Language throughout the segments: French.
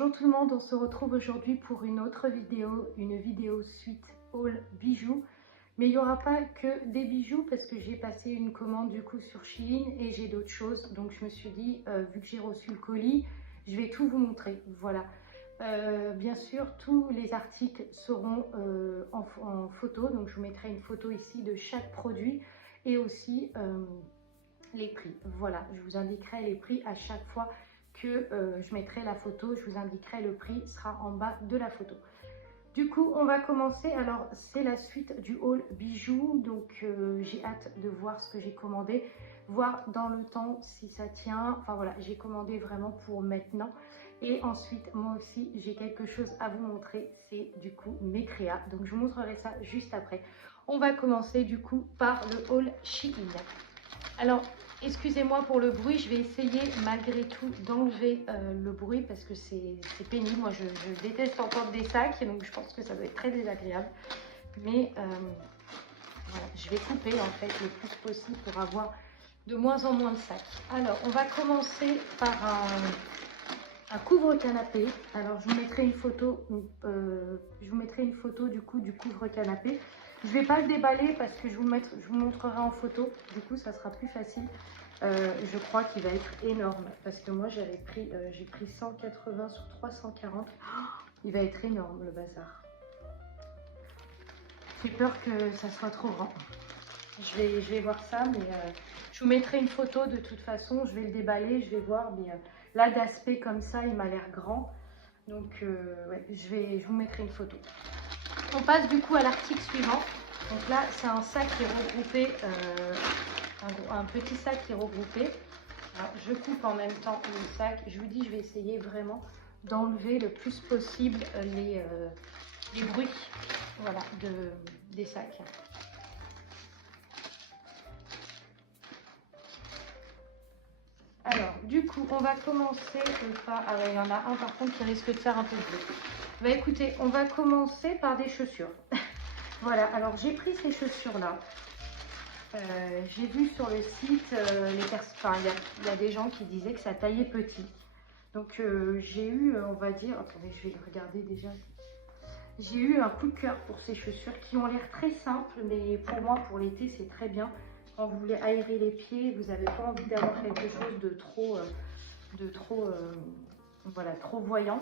Bonjour tout le monde, on se retrouve aujourd'hui pour une autre vidéo, une vidéo suite haul bijoux. Mais il n'y aura pas que des bijoux parce que j'ai passé une commande du coup sur Shein et j'ai d'autres choses. Donc je me suis dit, vu que j'ai reçu le colis, je vais tout vous montrer. Voilà. Bien sûr, tous les articles seront en photo. Donc je vous mettrai une photo ici de chaque produit et aussi les prix. Voilà, je vous indiquerai les prix à chaque fois que je mettrai la photo, je vous indiquerai le prix, sera en bas de la photo. Du coup, on va commencer. Alors, c'est la suite du haul bijoux, donc j'ai hâte de voir ce que j'ai commandé, voir dans le temps si ça tient. Enfin voilà, j'ai commandé vraiment pour maintenant. Et ensuite, moi aussi, j'ai quelque chose à vous montrer, c'est du coup mes créas. Donc, je vous montrerai ça juste après. On va commencer du coup par le haul Shein. Alors, excusez-moi pour le bruit, je vais essayer malgré tout d'enlever le bruit parce que c'est pénible. Moi, je déteste entendre des sacs, donc je pense que ça doit être très désagréable. Mais voilà, je vais couper en fait le plus possible pour avoir de moins en moins de sacs. Alors, on va commencer par un couvre-canapé. Alors, je vous mettrai une photo, du coup du couvre-canapé. Je ne vais pas le déballer parce que je vous montrerai en photo. Du coup, ça sera plus facile. Je crois qu'il va être énorme parce que moi, j'ai pris 180 sur 340. Oh, il va être énorme, le bazar. J'ai peur que ça soit trop grand. Je vais voir ça, mais je vous mettrai une photo de toute façon. Je vais le déballer, je vais voir. Mais là, d'aspect comme ça, il m'a l'air grand. Donc, ouais, je vous mettrai une photo. On passe du coup à l'article suivant. Donc là, c'est un sac qui est regroupé, un petit sac qui est regroupé. Alors, je coupe en même temps le sac. Je vous dis, je vais essayer vraiment d'enlever le plus possible les bruits, voilà, des sacs. Alors, du coup, on va commencer par... Ah ouais, il y en a un par contre qui risque de faire un peu de bruit. Bah écoutez, on va commencer par des chaussures. Voilà, alors j'ai pris ces chaussures-là. J'ai vu sur le site, il y a des gens qui disaient que ça taillait petit. Donc j'ai eu, on va dire, attendez, je vais regarder déjà. J'ai eu un coup de cœur pour ces chaussures qui ont l'air très simples, mais pour moi, pour l'été, c'est très bien. Quand vous voulez aérer les pieds, vous n'avez pas envie d'avoir quelque chose de voilà, trop voyant.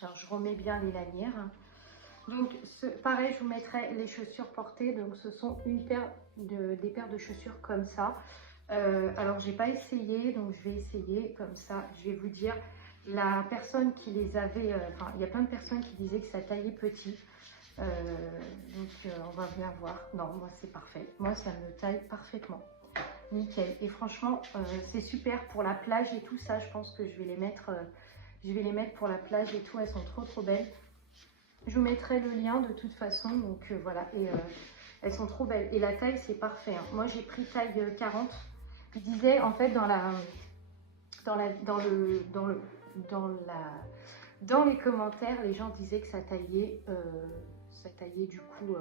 Alors je remets bien les lanières. Donc pareil, je vous mettrai les chaussures portées. Donc ce sont des paires de chaussures comme ça. Alors j'ai pas essayé, donc je vais essayer comme ça. Je vais vous dire la personne qui les avait. Enfin, il y a plein de personnes qui disaient que ça taillait petit. On va bien voir. Non, moi c'est parfait. Moi ça me taille parfaitement. Nickel. Et franchement, c'est super pour la plage et tout ça. Je pense que je vais les mettre pour la plage et tout. Elles sont trop belles. Je vous mettrai le lien de toute façon. Donc voilà. Et elles sont trop belles. Et la taille, c'est parfait. Hein. Moi, j'ai pris taille 40. Il disait en fait dans les commentaires, les gens disaient que ça taillait du coup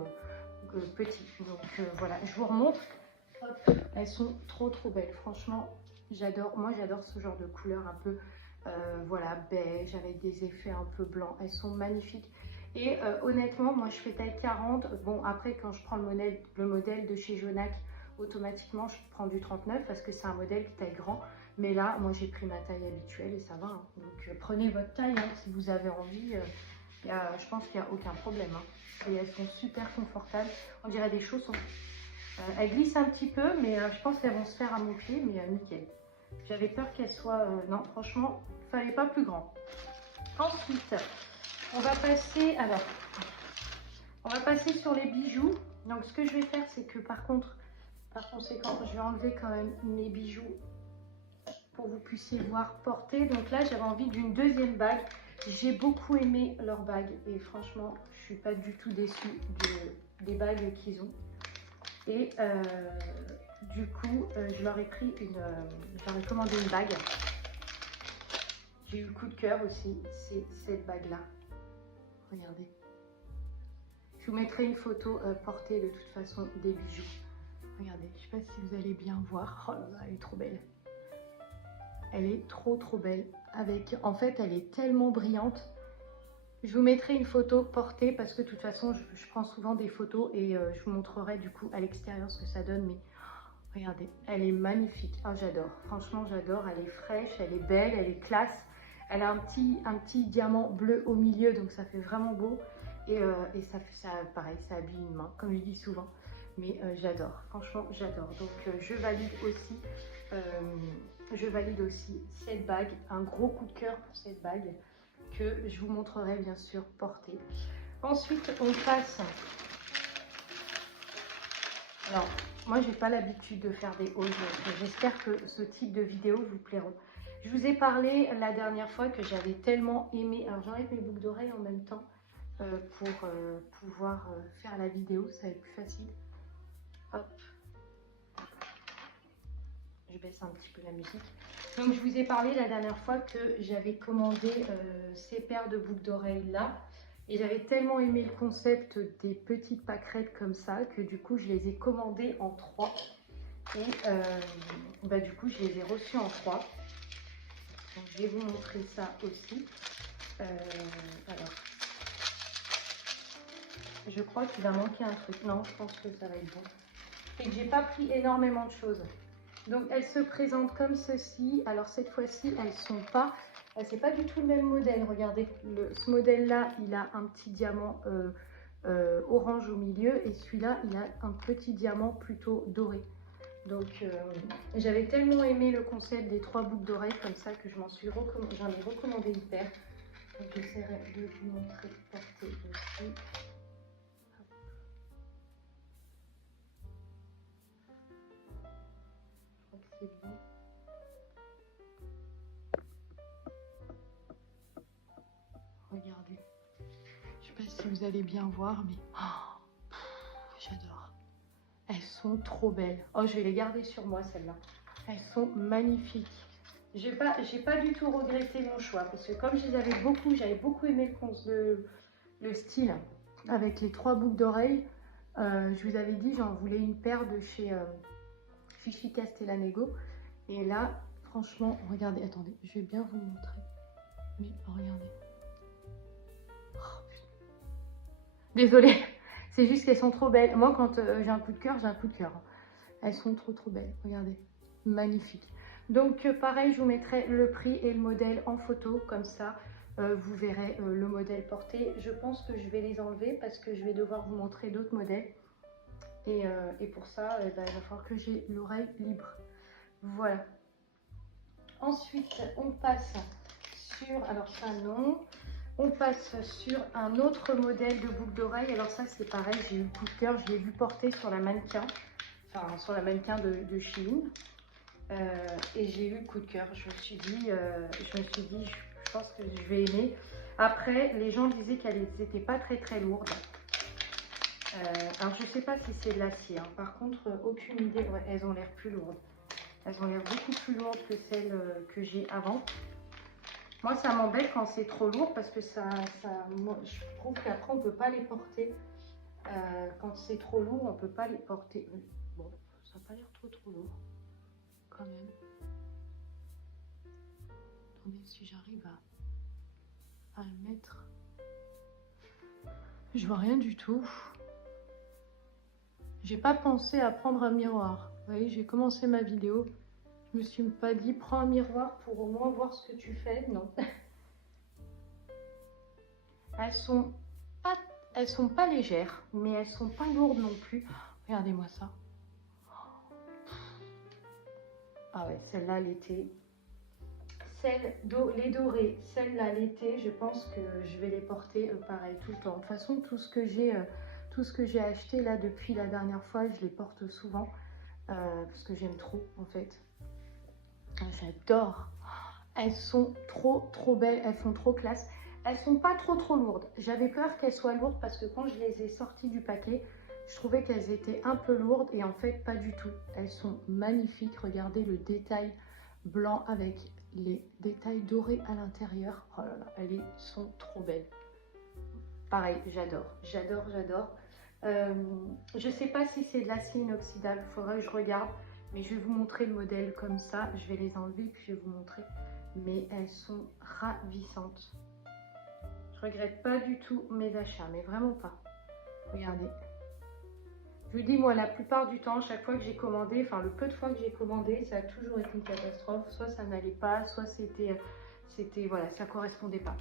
petit. Donc voilà. Je vous remontre. Hop, elles sont trop belles, franchement j'adore, moi j'adore ce genre de couleur un peu voilà, beige avec des effets un peu blancs, elles sont magnifiques et honnêtement moi je fais taille 40, bon après quand je prends le modèle de chez Jonac, automatiquement je prends du 39 parce que c'est un modèle qui taille grand, mais là moi j'ai pris ma taille habituelle et ça va, hein. Donc prenez votre taille hein, si vous avez envie, je pense qu'il n'y a aucun problème hein. Et elles sont super confortables, on dirait des chaussons. Elles glissent un petit peu, mais je pense qu'elles vont se faire à mon pied, mais nickel. J'avais peur qu'elles soient... non, franchement, il ne fallait pas plus grand. Ensuite, on va passer... Alors, on va passer sur les bijoux. Donc, ce que je vais faire, c'est que par conséquent, je vais enlever quand même mes bijoux pour que vous puissiez voir porter. Donc là, j'avais envie d'une deuxième bague. J'ai beaucoup aimé leur bague et franchement, je ne suis pas du tout déçue des bagues qu'ils ont. Et du coup, je leur ai commandé une bague. J'ai eu le coup de cœur aussi, c'est cette bague-là. Regardez. Je vous mettrai une photo portée de toute façon des bijoux. Regardez, je ne sais pas si vous allez bien voir. Oh là là, elle est trop belle. Elle est trop belle. En fait, elle est tellement brillante. Je vous mettrai une photo portée parce que de toute façon, je prends souvent des photos et je vous montrerai du coup à l'extérieur ce que ça donne. Mais regardez, elle est magnifique. Ah, j'adore. Franchement, j'adore. Elle est fraîche, elle est belle, elle est classe. Elle a un petit diamant bleu au milieu, donc ça fait vraiment beau. Et ça fait ça, pareil, ça habille une main, comme je dis souvent. Mais j'adore. Franchement, j'adore. Donc je valide aussi cette bague. Un gros coup de cœur pour cette bague que je vous montrerai bien sûr portée. Ensuite, on passe. Alors, moi, j'ai pas l'habitude de faire des hauls. J'espère que ce type de vidéos vous plairont. Je vous ai parlé la dernière fois que j'avais tellement aimé. Alors, j'enlève mes boucles d'oreilles en même temps pour pouvoir faire la vidéo. Ça va être plus facile. Hop. Je baisse un petit peu la musique. Donc, je vous ai parlé la dernière fois que j'avais commandé ces paires de boucles d'oreilles là. Et j'avais tellement aimé le concept des petites pâquerettes comme ça que du coup, je les ai commandées en 3. Et du coup, je les ai reçues en 3. Donc, je vais vous montrer ça aussi. Alors, je crois qu'il va manquer un truc. Non, je pense que ça va être bon. Et que j'ai pas pris énormément de choses. Donc, elles se présentent comme ceci. Alors, cette fois-ci, elles sont pas... C'est pas du tout le même modèle. Regardez, ce modèle-là, il a un petit diamant orange au milieu. Et celui-là, il a un petit diamant plutôt doré. Donc, j'avais tellement aimé le concept des 3 boucles d'oreilles comme ça que j'en ai recommandé une paire. Donc, j'essaierai de vous montrer portée aussi. C'est bon. Regardez. Je sais pas si vous allez bien voir, mais j'adore. Elles sont trop belles. Oh, je vais les garder sur moi, celles-là. Elles sont magnifiques. J'ai pas du tout regretté mon choix parce que comme j'avais beaucoup aimé le style avec les 3 boucles d'oreilles. Je vous avais dit, j'en voulais une paire de chez Fichi Castellanego. Et là, franchement, regardez, attendez, je vais bien vous montrer. Mais regardez. Oh, désolée, c'est juste qu'elles sont trop belles. Moi, quand j'ai un coup de cœur, j'ai un coup de cœur. Elles sont trop belles, regardez. Magnifique. Donc, pareil, je vous mettrai le prix et le modèle en photo, comme ça. Vous verrez le modèle porté. Je pense que je vais les enlever parce que je vais devoir vous montrer d'autres modèles. Et pour ça, il va falloir que j'ai l'oreille libre. Voilà. Ensuite, on passe sur... Alors ça, non. On passe sur un autre modèle de boucle d'oreille. Alors ça, c'est pareil, j'ai eu le coup de cœur. Je l'ai vu porter sur la mannequin. Enfin, sur la mannequin de Shein. Et j'ai eu le coup de cœur. Je me suis dit, je pense que je vais aimer. Après, les gens disaient qu'elles n'étaient pas très lourdes. Alors, je ne sais pas si c'est de l'acier. Hein. Par contre, aucune idée. Ouais, elles ont l'air plus lourdes. Elles ont l'air beaucoup plus lourdes que celles que j'ai avant. Moi, ça m'embête quand c'est trop lourd parce que moi, je trouve qu'après, on ne peut pas les porter. Quand c'est trop lourd, on ne peut pas les porter. Bon, ça n'a pas l'air trop lourd. Quand même. Attendez si j'arrive à le mettre. Je vois rien du tout. J'ai pas pensé à prendre un miroir. Vous voyez, j'ai commencé ma vidéo. Je me suis pas dit prends un miroir pour au moins voir ce que tu fais. Non. Elles sont pas légères, mais elles sont pas lourdes non plus. Regardez-moi ça. Ah ouais, celle-là l'été. Les dorées, celles-là l'été, je pense que je vais les porter pareil tout le temps. De toute façon, tout ce que j'ai acheté là depuis la dernière fois, je les porte souvent parce que j'aime trop en fait. J'adore. Elles sont trop belles, elles font trop classe. Elles sont pas trop lourdes. J'avais peur qu'elles soient lourdes parce que quand je les ai sorties du paquet, je trouvais qu'elles étaient un peu lourdes et en fait pas du tout. Elles sont magnifiques. Regardez le détail blanc avec les détails dorés à l'intérieur. Oh là là, elles sont trop belles. Pareil, j'adore. Je sais pas si c'est de l'acier inoxydable, il faudrait que je regarde. Mais je vais vous montrer le modèle comme ça. Je vais les enlever puis je vais vous montrer. Mais elles sont ravissantes. Je regrette pas du tout mes achats, mais vraiment pas. Regardez. Je vous dis, moi, la plupart du temps, chaque fois que j'ai commandé, enfin le peu de fois que j'ai commandé, ça a toujours été une catastrophe. Soit ça n'allait pas, soit c'était, voilà, ça correspondait pas.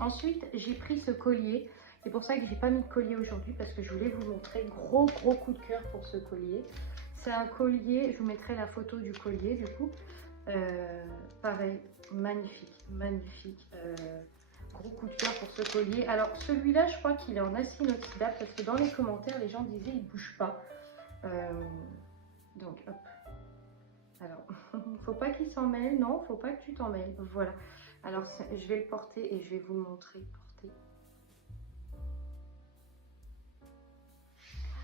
Ensuite, j'ai pris ce collier. C'est pour ça que j'ai pas mis de collier aujourd'hui parce que je voulais vous montrer. Gros coup de cœur pour ce collier. C'est un collier, je vous mettrai la photo du collier du coup. Pareil, magnifique, magnifique. Gros coup de cœur pour ce collier. Alors celui-là, je crois qu'il est en acier inoxydable parce que dans les commentaires, les gens disaient il ne bouge pas. Donc hop. Alors, faut pas qu'il s'en mêle. Non, faut pas que tu t'en mêles. Voilà. Alors je vais le porter et je vais vous le montrer. Porter.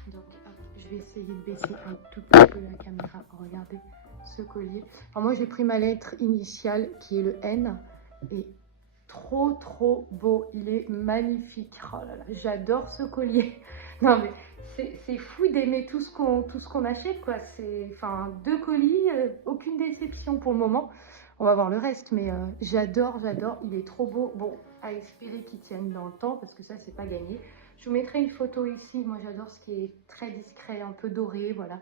Donc hop, je vais essayer de baisser un tout petit peu la caméra. Regardez ce collier. Alors moi j'ai pris ma lettre initiale qui est le N et trop beau, il est magnifique. Oh là là, j'adore ce collier. Non mais c'est fou d'aimer tout ce qu'on achète quoi. C'est enfin 2 colis, aucune déception pour le moment. On va voir le reste, mais j'adore, il est trop beau. Bon, à espérer qu'il tienne dans le temps parce que ça c'est pas gagné. Je vous mettrai une photo ici. Moi j'adore ce qui est très discret, un peu doré, voilà.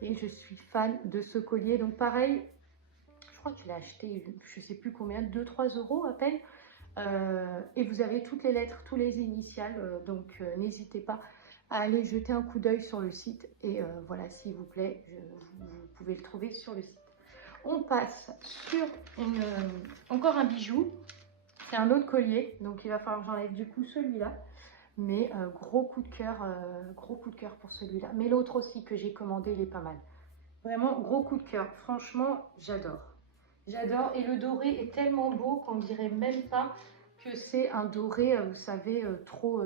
Et je suis fan de ce collier. Donc pareil, je crois que je l'ai acheté, je sais plus combien, 2-3 euros à peine. Et vous avez toutes les lettres, tous les initiales, donc n'hésitez pas à aller jeter un coup d'œil sur le site et voilà, s'il vous plaît, vous pouvez le trouver sur le site. On passe sur encore un bijou, c'est un autre collier, donc il va falloir que j'enlève du coup celui-là, mais gros coup de cœur pour celui-là, mais l'autre aussi que j'ai commandé, il est pas mal. Vraiment gros coup de cœur, franchement j'adore. J'adore et le doré est tellement beau qu'on dirait même pas que c'est un doré, vous savez, trop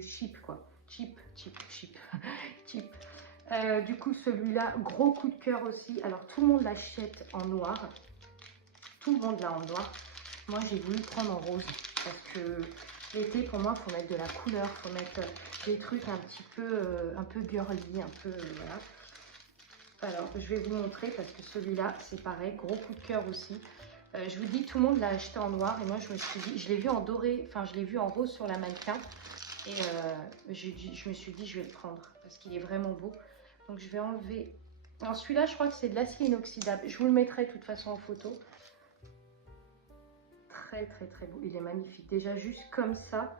cheap quoi. Cheap. Cheap. Du coup celui-là, gros coup de cœur aussi. Alors tout le monde l'achète en noir. Tout le monde l'a en noir. Moi j'ai voulu prendre en rose parce que l'été pour moi il faut mettre de la couleur, il faut mettre des trucs un petit peu, un peu girly, un peu voilà. Alors, je vais vous montrer parce que celui-là, c'est pareil, gros coup de cœur aussi. Je vous dis, tout le monde l'a acheté en noir et moi, je me suis dit, je l'ai vu en doré, enfin, je l'ai vu en rose sur la mannequin. Et je me suis dit, je vais le prendre parce qu'il est vraiment beau. Donc, je vais enlever. Alors, celui-là, je crois que c'est de l'acier inoxydable. Je vous le mettrai de toute façon en photo. Très beau. Il est magnifique. Déjà, juste comme ça,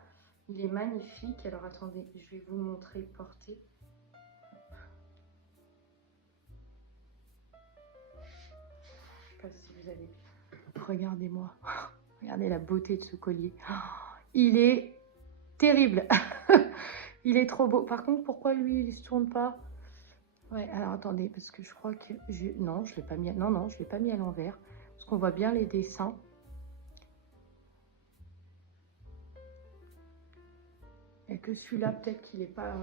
il est magnifique. Alors, attendez, je vais vous montrer porté. Si vous avez vu. Regardez-moi. Regardez la beauté de ce collier. Il est terrible. Il est trop beau. Par contre, pourquoi lui, il ne se tourne pas? Ouais, alors attendez, parce que je crois que... Non, je ne l'ai pas mis... Non, je ne l'ai pas mis à l'envers. Parce qu'on voit bien les dessins. Et que celui-là, peut-être qu'il n'est pas...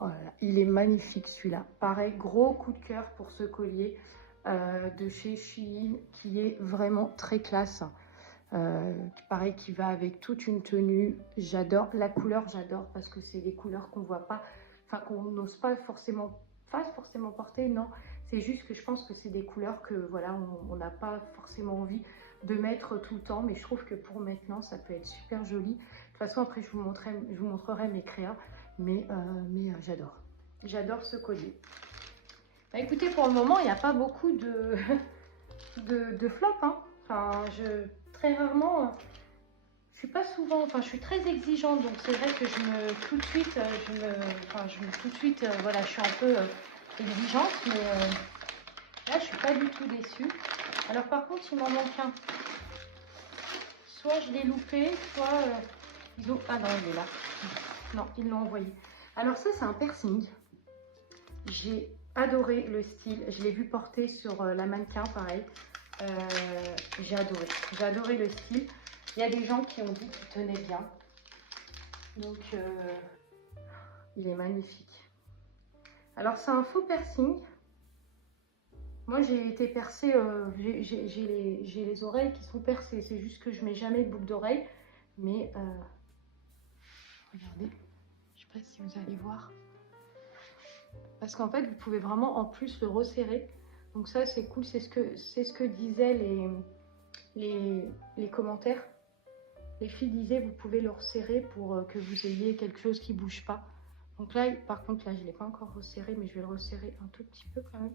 Voilà, il est magnifique celui-là. Pareil, gros coup de cœur pour ce collier. De chez Shein qui est vraiment très classe, pareil qui va avec toute une tenue. J'adore la couleur, j'adore parce que c'est des couleurs qu'on voit pas, enfin qu'on n'ose pas forcément porter, non, c'est juste que je pense que c'est des couleurs que voilà on n'a pas forcément envie de mettre tout le temps, mais je trouve que pour maintenant ça peut être super joli. De toute façon après je vous montrerai mes créas, mais j'adore ce collier. Bah écoutez, pour le moment, il n'y a pas beaucoup de flop. Hein. Enfin, très rarement, je suis pas souvent, enfin, je suis très exigeante, donc c'est vrai que tout de suite, voilà, je suis un peu exigeante, mais là, je suis pas du tout déçue. Alors, par contre, il m'en manque un. Soit je l'ai loupé, soit ils ont... Ah non, il est là. Non, ils l'ont envoyé. Alors ça, c'est un piercing. J'ai adoré le style, je l'ai vu porter sur la mannequin, pareil. J'ai adoré le style. Il y a des gens qui ont dit qu'il tenait bien. Donc, il est magnifique. Alors, c'est un faux piercing. Moi, j'ai été percée, j'ai les oreilles qui sont percées. C'est juste que je mets jamais de boucle d'oreille. Mais, regardez, je ne sais pas si vous allez voir. parce qu'en fait, vous pouvez vraiment en plus le resserrer. Donc ça, c'est cool, c'est ce que disaient les commentaires. Les filles disaient, vous pouvez le resserrer pour que vous ayez quelque chose qui ne bouge pas. Donc là, par contre, là, je ne l'ai pas encore resserré, mais je vais le resserrer un tout petit peu quand même,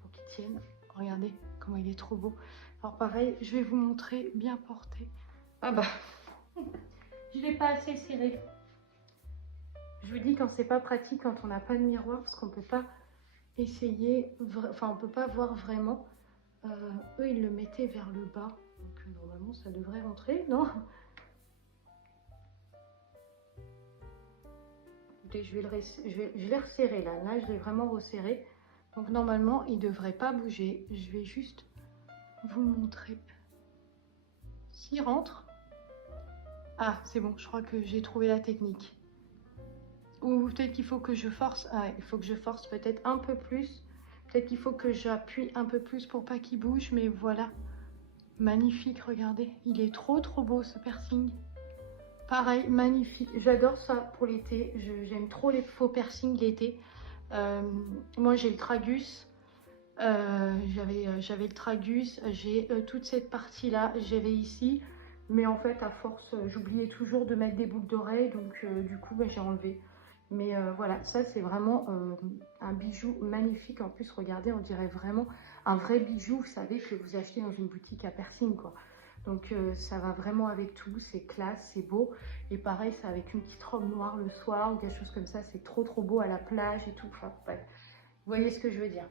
pour qu'il tienne. Regardez comment il est trop beau. Alors pareil, je vais vous montrer bien porté. Ah bah, je ne l'ai pas assez serré. Je vous dis quand c'est pas pratique, quand on n'a pas de miroir, parce qu'on ne peut pas essayer, enfin on peut pas voir vraiment. Eux, ils le mettaient vers le bas, donc normalement ça devrait rentrer, non? Écoutez, je l'ai resserré là. Là, je l'ai vraiment resserré. Donc normalement, il ne devrait pas bouger. Je vais juste vous montrer s'il rentre. Ah, c'est bon, je crois que j'ai trouvé la technique. Ou peut-être qu'il faut que je force. Ah, il faut que je force peut-être un peu plus. Peut-être qu'il faut que j'appuie un peu plus pour pas qu'il bouge. Mais voilà, magnifique, regardez. Il est trop beau ce piercing. Pareil, magnifique. J'adore ça pour l'été. J'aime trop les faux piercings l'été. Moi, j'ai le tragus. J'avais le tragus. J'ai toute cette partie-là. J'avais ici. Mais en fait, à force, j'oubliais toujours de mettre des boucles d'oreilles. Donc, du coup, j'ai enlevé. Mais voilà, ça, c'est vraiment un bijou magnifique. En plus, regardez, on dirait vraiment un vrai bijou. Vous savez, que vous achetez dans une boutique à piercing, quoi. Donc ça va vraiment avec tout, c'est classe, c'est beau. Et pareil, c'est avec une petite robe noire le soir ou quelque chose comme ça, c'est trop beau à la plage et tout. Enfin, ouais. Vous voyez ce que je veux dire.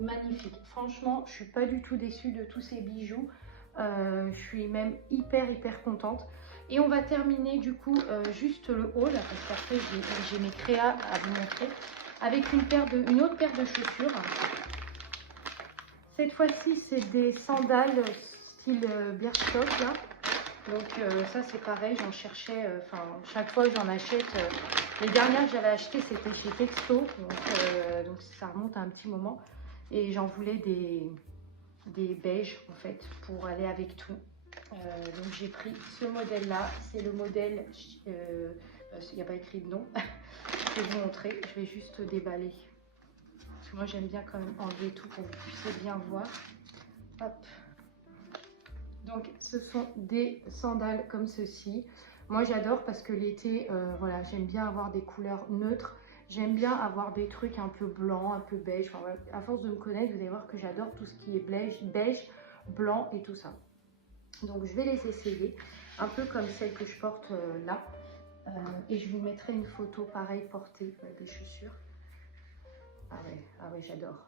Magnifique. Franchement, je suis pas du tout déçue de tous ces bijoux. Je suis même hyper contente. Et on va terminer du coup juste le haul, parce qu'après j'ai mes créas à vous montrer, avec une autre paire de chaussures. Cette fois-ci, c'est des sandales style Birchstock là. Donc ça c'est pareil, j'en cherchais, enfin chaque fois j'en achète. Les dernières que j'avais achetées c'était chez Texto, donc ça remonte à un petit moment. Et j'en voulais des beiges en fait pour aller avec tout. Donc j'ai pris ce modèle là, c'est le modèle, il n'y a pas écrit de nom. Je vais vous montrer, je vais juste déballer. Parce que moi j'aime bien quand même enlever tout pour que vous puissiez bien voir. Hop. Donc ce sont des sandales comme ceci. Moi j'adore parce que l'été, voilà, j'aime bien avoir des couleurs neutres. J'aime bien avoir des trucs un peu blancs, un peu beige. Enfin, ouais, à force de me connaître, vous allez voir que j'adore tout ce qui est beige, blanc et tout ça. Donc je vais les essayer, un peu comme celle que je porte là. Et je vous mettrai une photo pareille portée des chaussures. Ah ouais, j'adore.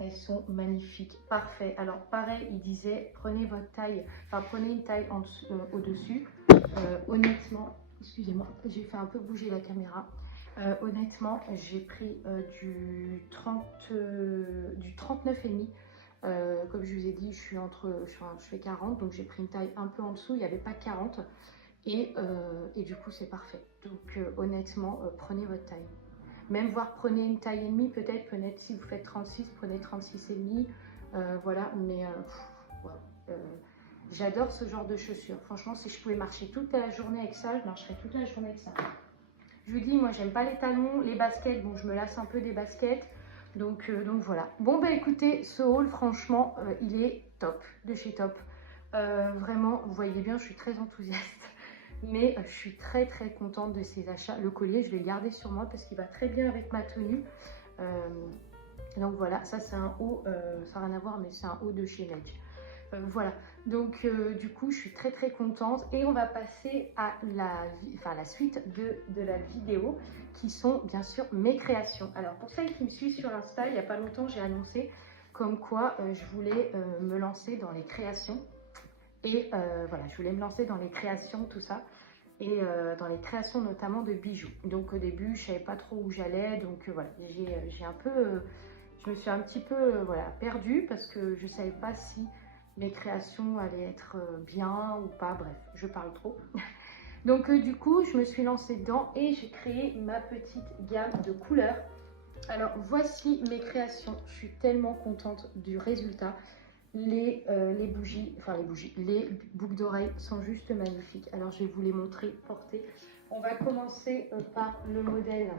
Elles sont magnifiques, parfait. Alors pareil, il disait prenez votre taille, enfin prenez une taille au-dessus. Honnêtement, excusez-moi, j'ai fait un peu bouger la caméra. Honnêtement, j'ai pris du 39,5. Comme je vous ai dit, je fais 40, donc j'ai pris une taille un peu en dessous, il n'y avait pas 40. Et du coup, c'est parfait. Donc honnêtement, prenez votre taille. Même voire prenez une taille et demie, peut-être si vous faites 36, prenez 36,5. Voilà, mais voilà. J'adore ce genre de chaussures. Franchement, si je pouvais marcher toute la journée avec ça, je marcherais toute la journée avec ça. Je vous dis, moi, j'aime pas les talons, les baskets. Bon, je me lasse un peu des baskets. Donc voilà. Bon, bah écoutez, ce haul, franchement, il est top, de chez top. Vraiment, vous voyez bien, je suis très enthousiaste. Mais je suis très contente de ces achats. Le collier, je l'ai gardé sur moi parce qu'il va très bien avec ma tenue. Donc voilà, ça c'est un haut, ça n'a rien à voir, mais c'est un haut de chez Nedge. Voilà, donc du coup je suis très contente. Et on va passer à la suite de la vidéo, qui sont bien sûr mes créations. Alors pour celles qui me suivent sur Insta, il n'y a pas longtemps j'ai annoncé comme quoi je voulais me lancer dans les créations. Et voilà, je voulais me lancer dans les créations, tout ça. Et dans les créations notamment de bijoux. Donc au début, je ne savais pas trop où j'allais. Donc voilà, j'ai un peu... je me suis un petit peu voilà, perdue parce que je ne savais pas si mes créations allaient être bien ou pas. Bref, je parle trop. Donc du coup, je me suis lancée dedans et j'ai créé ma petite gamme de couleurs. Alors voici mes créations. Je suis tellement contente du résultat. Les boucles d'oreilles sont juste magnifiques. Alors je vais vous les montrer portées. On va commencer par le modèle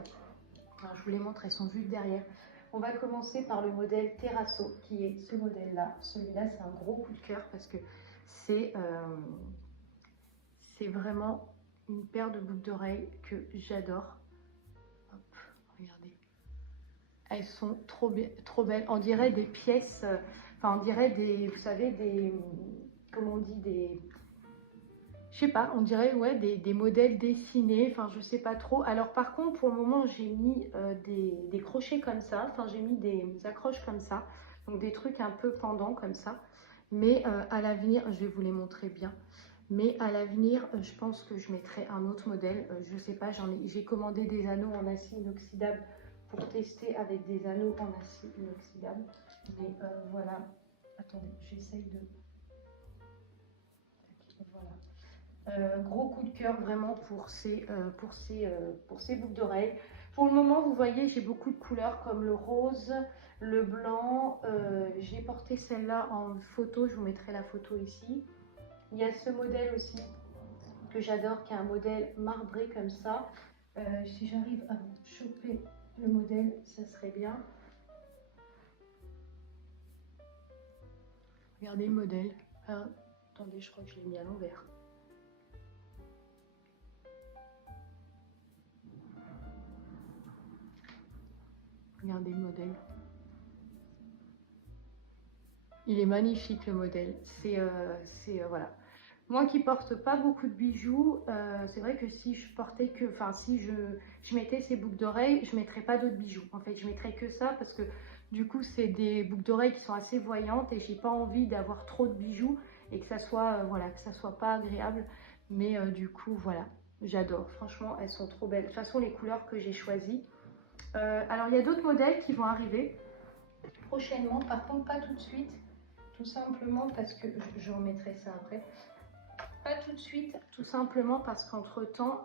Alors, je vous les montre, elles sont vues de derrière. On va commencer par le modèle Terrasso, qui est ce modèle-là. Celui-là, c'est un gros coup de cœur parce que c'est vraiment une paire de boucles d'oreilles que j'adore. Hop, regardez. Elles sont trop belles. On dirait des pièces, enfin on dirait des, vous savez, des, comment on dit, des, je sais pas, on dirait ouais, des modèles dessinés, enfin je sais pas trop. Alors par contre, pour le moment, j'ai mis des crochets comme ça, enfin j'ai mis des accroches comme ça, donc des trucs un peu pendants comme ça. Mais à l'avenir, je vais vous les montrer bien. Mais à l'avenir, je pense que je mettrai un autre modèle. Je sais pas, j'ai commandé des anneaux en acier inoxydable pour tester avec des anneaux en acier inoxydable. Mais voilà. Attendez, j'essaye de... Voilà. Gros coup de cœur vraiment pour ces boucles d'oreilles. Pour le moment, vous voyez, j'ai beaucoup de couleurs comme le rose, le blanc. J'ai porté celle-là en photo. Je vous mettrai la photo ici. Il y a ce modèle aussi que j'adore, qui est un modèle marbré comme ça. Si j'arrive à choper le modèle, ça serait bien. Regardez le modèle. Ah, attendez, je crois que je l'ai mis à l'envers. Regardez le modèle. Il est magnifique le modèle. Voilà. Moi qui porte pas beaucoup de bijoux, c'est vrai que si je portais que, enfin si je mettais ces boucles d'oreilles, je mettrais pas d'autres bijoux. En fait, je mettrais que ça parce que du coup c'est des boucles d'oreilles qui sont assez voyantes et j'ai pas envie d'avoir trop de bijoux et que ça soit voilà, que ça soit pas agréable. Mais du coup voilà, j'adore. Franchement, elles sont trop belles. De toute façon, les couleurs que j'ai choisies. Alors il y a d'autres modèles qui vont arriver prochainement. Par contre, pas tout de suite. Tout simplement parce que je remettrai ça après. Pas tout de suite, tout simplement parce qu'entre temps,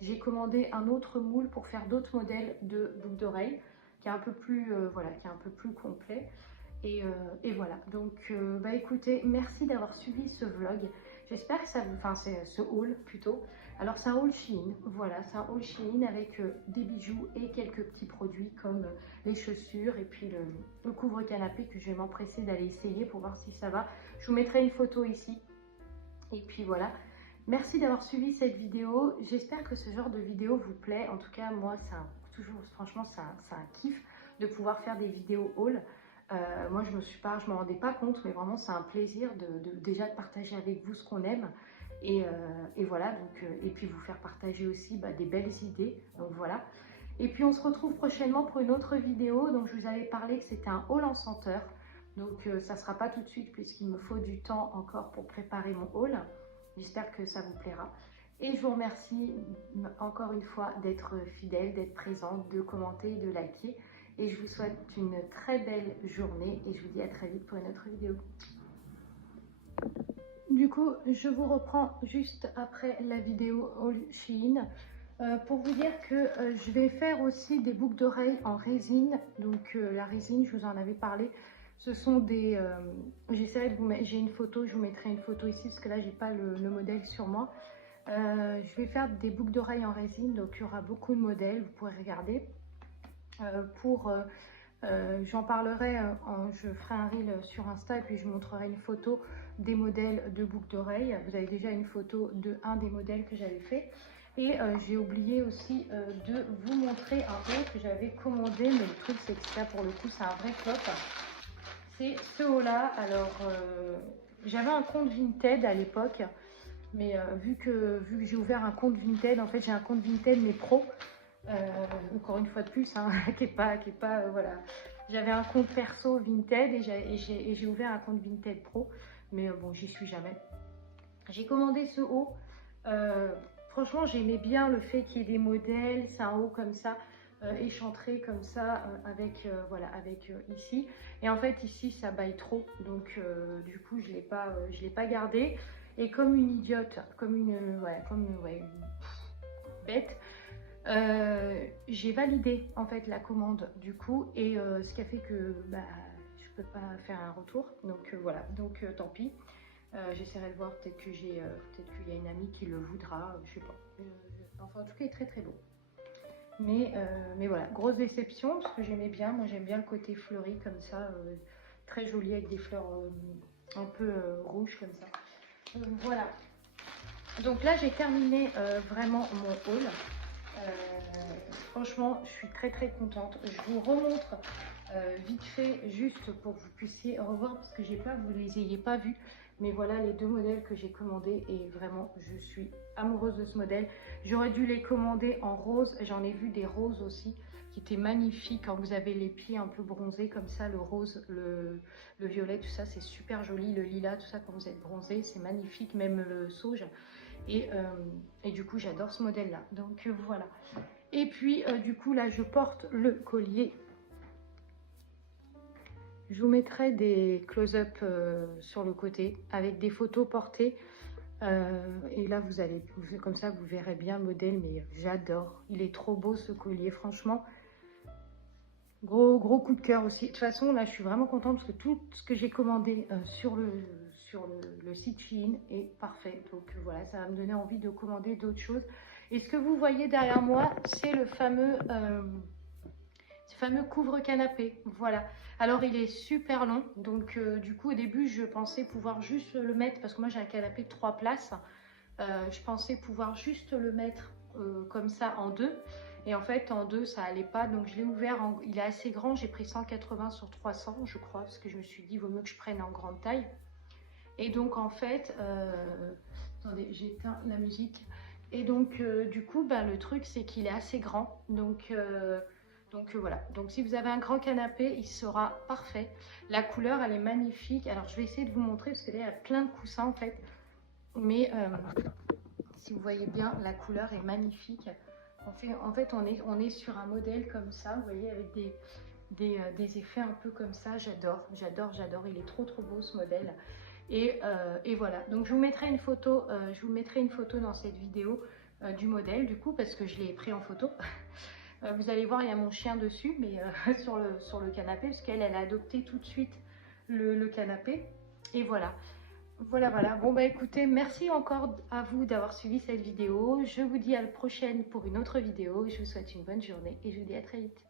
j'ai commandé un autre moule pour faire d'autres modèles de boucles d'oreilles, qui est un peu plus, voilà, qui est un peu plus complet. Et voilà. Donc, bah écoutez, merci d'avoir suivi ce vlog. J'espère que ça vous, enfin, c'est ce haul plutôt. Alors, c'est un haul Shein. Voilà, c'est un haul Shein avec des bijoux et quelques petits produits comme les chaussures et puis le couvre-canapé que je vais m'empresser d'aller essayer pour voir si ça va. Je vous mettrai une photo ici. Et puis voilà, merci d'avoir suivi cette vidéo. J'espère que ce genre de vidéo vous plaît. En tout cas, moi, franchement, c'est un kiff de pouvoir faire des vidéos haul. Moi, je me rendais pas compte, mais vraiment, c'est un plaisir déjà de partager avec vous ce qu'on aime. Et voilà, donc, et puis vous faire partager aussi des belles idées. Donc voilà. Et puis on se retrouve prochainement pour une autre vidéo. Donc je vous avais parlé que c'était un haul en senteur. Donc ça ne sera pas tout de suite puisqu'il me faut du temps encore pour préparer mon haul. J'espère que ça vous plaira. Et je vous remercie encore une fois d'être fidèle, d'être présente, de commenter, de liker. Et je vous souhaite une très belle journée et je vous dis à très vite pour une autre vidéo. Du coup, je vous reprends juste après la vidéo haul Shein. Pour vous dire que je vais faire aussi des boucles d'oreilles en résine. Donc la résine, je vous en avais parlé. Ce sont des... j'essaierai de vous mettre... J'ai une photo, je vous mettrai une photo ici parce que là, j'ai pas le modèle sur moi. Je vais faire des boucles d'oreilles en résine. Donc il y aura beaucoup de modèles, vous pourrez regarder. J'en parlerai, je ferai un reel sur Insta et puis je vous montrerai une photo des modèles de boucles d'oreilles. Vous avez déjà une photo de un des modèles que j'avais fait. Et j'ai oublié aussi de vous montrer un haut que j'avais commandé, mais le truc c'est que ça pour le coup c'est un vrai flop. C'est ce haut là. Alors j'avais un compte Vinted à l'époque, mais vu que j'ai ouvert un compte Vinted, en fait j'ai un compte Vinted mais pro. Encore une fois de plus, hein, qui est pas voilà. J'avais un compte perso Vinted et j'ai ouvert un compte Vinted pro, mais bon, j'y suis jamais. J'ai commandé ce haut. Franchement, j'aimais bien le fait qu'il y ait des modèles. C'est un haut comme ça, échancré comme ça, avec voilà, avec ici. Et en fait, ici, ça baille trop, donc du coup, je l'ai pas gardé. Et comme une idiote, comme une bête. J'ai validé en fait la commande du coup et ce qui a fait que je peux pas faire un retour donc voilà donc tant pis. J'essaierai de voir, peut-être qu'il y a une amie qui le voudra, je sais pas. Enfin en tout cas il est très très beau. Mais voilà, grosse déception parce que j'aimais bien. Moi, j'aime bien le côté fleuri comme ça, très joli avec des fleurs un peu rouges comme ça. Voilà. Donc là, j'ai terminé vraiment mon haul. Franchement, je suis très très contente. Je vous remontre vite fait, juste pour que vous puissiez revoir, parce que j'ai peur que vous ne les ayez pas vus. Mais voilà les deux modèles que j'ai commandés et vraiment, je suis amoureuse de ce modèle. J'aurais dû les commander en rose. J'en ai vu des roses aussi qui étaient magnifiques quand vous avez les pieds un peu bronzés comme ça. Le rose, le violet, tout ça, c'est super joli. Le lilas, tout ça, quand vous êtes bronzé, c'est magnifique. Même le sauge. Et du coup, j'adore ce modèle-là. Donc voilà. Et puis, du coup, là, je porte le collier. Je vous mettrai des close-up sur le côté avec des photos portées. Et là, vous allez, comme ça, vous verrez bien le modèle. Mais j'adore. Il est trop beau, ce collier. Franchement, gros coup de cœur aussi. De toute façon, là, je suis vraiment contente parce que tout ce que j'ai commandé sur le site Shein est parfait. Donc voilà, ça va me donner envie de commander d'autres choses. Et ce que vous voyez derrière moi, c'est le fameux couvre-canapé. Voilà. Alors, il est super long. Donc, du coup, au début, je pensais pouvoir juste le mettre, parce que moi, j'ai un canapé de 3 places. Je pensais pouvoir juste le mettre comme ça en deux. Et en fait, en deux, ça allait pas. Donc, je l'ai ouvert. Il est assez grand. J'ai pris 180 sur 300, je crois, parce que je me suis dit, il vaut mieux que je prenne en grande taille. Et donc, en fait, attendez, j'éteins la musique. Et donc, du coup, ben, le truc, c'est qu'il est assez grand. Donc voilà. Donc, si vous avez un grand canapé, il sera parfait. La couleur, elle est magnifique. Alors, je vais essayer de vous montrer, parce que là, il y a plein de coussins, en fait. Mais si vous voyez bien, la couleur est magnifique. En fait, on est sur un modèle comme ça, vous voyez, avec des effets un peu comme ça. J'adore. Il est trop beau, ce modèle. Et voilà. Donc, je vous mettrai une photo dans cette vidéo du modèle, du coup, parce que je l'ai pris en photo. Vous allez voir, il y a mon chien dessus, mais sur le canapé, parce qu'elle a adopté tout de suite le canapé. Et voilà. Voilà. Bon, bah écoutez, merci encore à vous d'avoir suivi cette vidéo. Je vous dis à la prochaine pour une autre vidéo. Je vous souhaite une bonne journée et je vous dis à très vite.